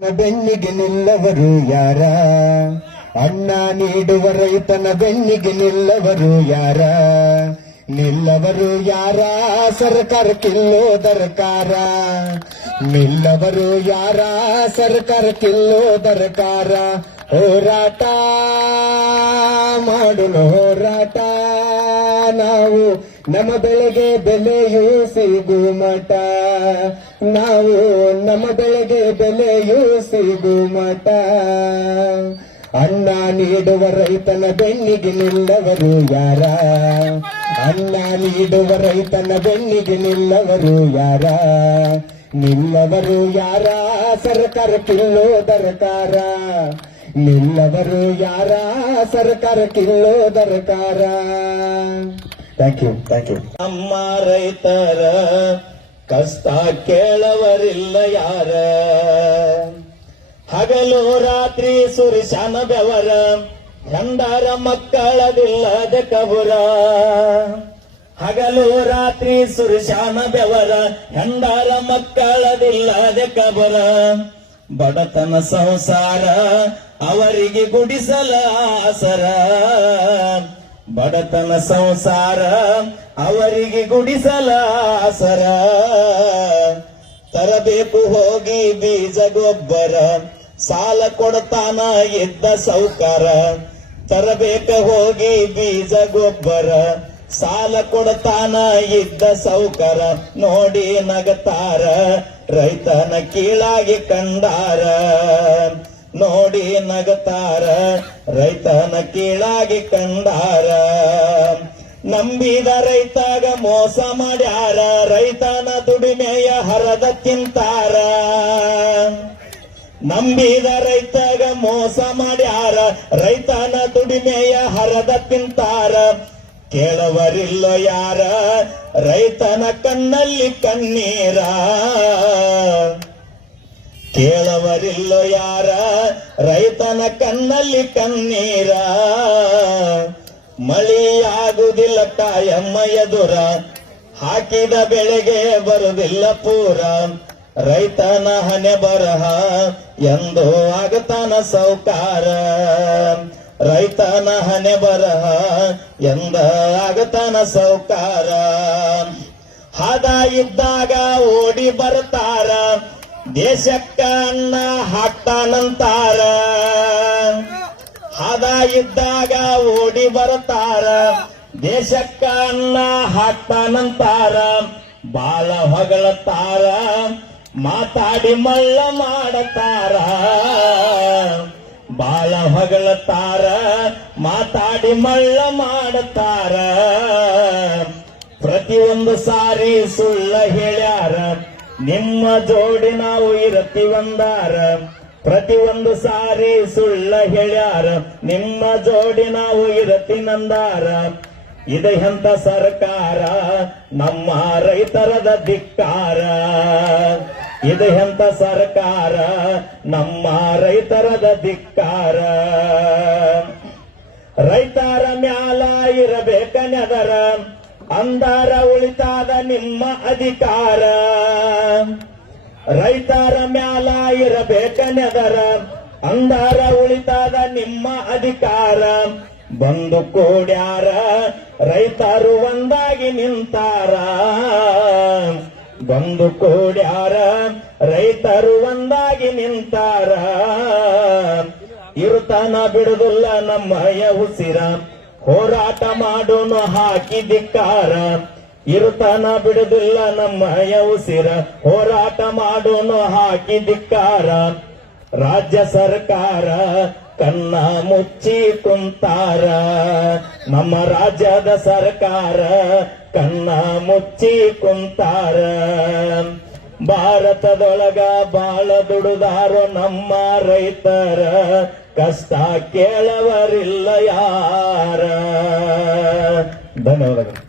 ಬೆನ್ನಿಗೆ ನಿಲ್ಲವರು ಯಾರ? ಅನ್ನ ನೀಡುವ ರೈತನ ಬೆನ್ನಿಗೆ ನಿಲ್ಲವರು ಯಾರ? ನಿಲ್ಲವರು ಯಾರ? ಸರ್ಕಾರಕ್ಕಿಲ್ಲೋ ದರಕಾರ. ನಿಲ್ಲವರು ಯಾರ? ಸರ್ಕಾರಕ್ಕಿಲ್ಲೋ ದರಕಾರ. ಹೋರಾಟ ಮಾಡಲು ಹೋರಾಟ, ನಾವು ನಮ್ಮ ಬೆಳೆಗೆ ಬೆಲೆಯೂ ಸಿಗು ಮಠ. ನಾವು ನಮ್ಮ ಬೆಳೆಗೆ ಬೆಲೆಯೂ ಸಿಗು ಮಠ. ಅನ್ನ ನೀಡುವ ರೈತನ ಬೆನ್ನಿಗೆ ನಿಲ್ಲವರು ಯಾರ? ಅನ್ನ ನೀಡುವ ರೈತನ ಬೆನ್ನಿಗೆ ನಿಲ್ಲವರು ಯಾರ? ನಿಲ್ಲವರು ಯಾರ? ಸರ್ಕಾರಕ್ಕಿಲ್ಲೋ ದರಕಾರ. ನಿಲ್ಲವರು ಯಾರ? ಸರ್ಕಾರಕ್ಕಿಲ್ಲೋ ದರಕಾರ. Thank you. ನಮ್ಮ ರೈತರ ಕಷ್ಟ ಕೇಳವರಿಲ್ಲ ಯಾರ? ಹಗಲು ರಾತ್ರಿ ಸುರಿಶಾನ ಬೆವರ, ಹೆಂಡರ ಮಕ್ಕಳದಿಲ್ಲದ ಕಬುರ. ಹಗಲು ರಾತ್ರಿ ಸುರಿಶಾನ ಬೆವರ, ಹೆಂಡರ ಮಕ್ಕಳದಿಲ್ಲದ ಕಬುರ. ಬಡತನ ಸಂಸಾರ ಅವರಿಗೆ ಗುಡಿಸಲ ಆಸರ. ಬಡತನ ಸಂಸಾರ ಅವರಿಗೆ ಗುಡಿಸಲ ಆಸರ. ತರಬೇಕು ಹೋಗಿ ಬೀಜ ಗೊಬ್ಬರ, ಸಾಲ ಕೊಡ್ತಾನ ಇದ್ದ ಸೌಕಾರ. ತರಬೇಕ ಹೋಗಿ ಬೀಜ ಗೊಬ್ಬರ, ಸಾಲ ಕೊಡ್ತಾನ ಇದ್ದ ಸೌಕಾರ. ನೋಡಿ ನಗತಾರ ರೈತನ ಕೀಳಾಗಿ ಕಂಡಾರ. ನೋಡಿ ನಗತಾರ ರೈತನ ಕೀಳಾಗಿ ಕಂಡಾರ. ನಂಬಿದ ರೈತಾಗ ಮೋಸ ಮಾಡ್ಯಾರ, ರೈತನ ದುಡಿಮೆಯ ಹರದ ತಿಂತಾರ. ನಂಬಿದ ರೈತಾಗ ಮೋಸ ಮಾಡ್ಯಾರ, ರೈತನ ದುಡಿಮೆಯ ಹರದ ತಿಂತಾರ. ಕೇಳವರಿಲ್ಲ ಯಾರ? ರೈತನ ಕಣ್ಣಲ್ಲಿ ಕಣ್ಣೀರ. ಕೇಳವರಿಲ್ಲ ಯಾರ? ರೈತನ ಕಣ್ಣಲ್ಲಿ ಕಣ್ಣೀರ. ಮಳೆಯಾಗುವುದಿಲ್ಲ ಕಾಯಮ್ಮ ಎದುರ, ಹಾಕಿದ ಬೆಳೆಗೆ ಬರುವುದಿಲ್ಲ ಪೂರ. ರೈತನ ಹಣೆ ಬರಹ ಎಂದು ಆಗತಾನ ಸೌಕಾರ. ರೈತನ ಹಣೆ ಬರಹ ಎಂದ ಆಗತಾನ ಸೌಕಾರ. ಹಾದ ಇದ್ದಾಗ ಓಡಿ ಬರ್ತಾರ, ದೇಶಕ್ಕ ಅನ್ನ ಹಾಕ್ತಾನಂತಾರ. ಹಾದ ಇದ್ದಾಗ ಓಡಿ ಬರ್ತಾರ, ದೇಶಕ್ಕ ಅನ್ನ ಹಾಕ್ತಾನಂತಾರ. ಬಾಳ ಹೊಗಳತಾರ, ಮಾತಾಡಿ ಮಳ್ಳ ಮಾಡತಾರ. ಬಾಳ ಹೊಗಳತಾರ, ಮಾತಾಡಿ ಮಳ್ಳ ಮಾಡತಾರ. ಪ್ರತಿಯೊಂದು ಸಾರಿ ಸುಳ್ಳ ಹೇಳ್ಯಾರ, ನಿಮ್ಮ ಜೋಡಿ ನಾವು ಇರತೀವಂದಾರ. ಪ್ರತಿಯೊಂದು ಸಾರಿ ಸುಳ್ಳ ಹೇಳ್ಯಾರ, ನಿಮ್ಮ ಜೋಡಿ ನಾವು ಇರತೀನಂದಾರ. ಇದು ಎಂತ ಸರ್ಕಾರ? ನಮ್ಮ ರೈತರದ ಧಿಕ್ಕಾರ. ಇದು ಎಂತ ಸರ್ಕಾರ? ನಮ್ಮ ರೈತರದ ಧಿಕ್ಕಾರ. ರೈತರ ಮ್ಯಾಲ ಇರಬೇಕ ನೆದರ, ಅಂದಾರ ಉಳಿತಾದ ನಿಮ್ಮ ಅಧಿಕಾರ. ರೈತರ ಮ್ಯಾಲ ಇರಬೇಕ ನೆದರ, ಅಂದಾರ ಉಳಿತಾದ ನಿಮ್ಮ ಅಧಿಕಾರ. ಬಂದು ಕೂಡ್ಯಾರ ರೈತರು ಒಂದಾಗಿ ನಿಂತಾರ. ಬಂದು ಕೂಡ್ಯಾರ ರೈತರು ಒಂದಾಗಿ ನಿಂತಾರ. ಇರುತ್ತಾನ ಬಿಡುದಿಲ್ಲ ನಮ್ಮಯ ಉಸಿರ, ಹೋರಾಟ ಮಾಡೋನು ಹಾಕಿ ಧಿಕ್ಕಾರ. ಇರುತ್ತಾನ ಬಿಡುದಿಲ್ಲ ನಮ್ಮಯ ಉಸಿರ, ಹೋರಾಟ ಮಾಡೋನು ಹಾಕಿ ಧಿಕ್ಕಾರ. ರಾಜ್ಯ ಸರ್ಕಾರ ಕನ್ನ ಮುಚ್ಚಿ ಕುಂತಾರ. ನಮ್ಮ ರಾಜ್ಯದ ಸರ್ಕಾರ ಕನ್ನ ಮುಚ್ಚಿ ಕುಂತಾರ. ಭಾರತದೊಳಗ ಬಾಳ ದುಡುದಾರೋ ನಮ್ಮ ರೈತರ, ಕಷ್ಟ ಕೇಳವರಿಲ್ಲ ಯಾರ. ಧನ್ಯವಾದಗಳು.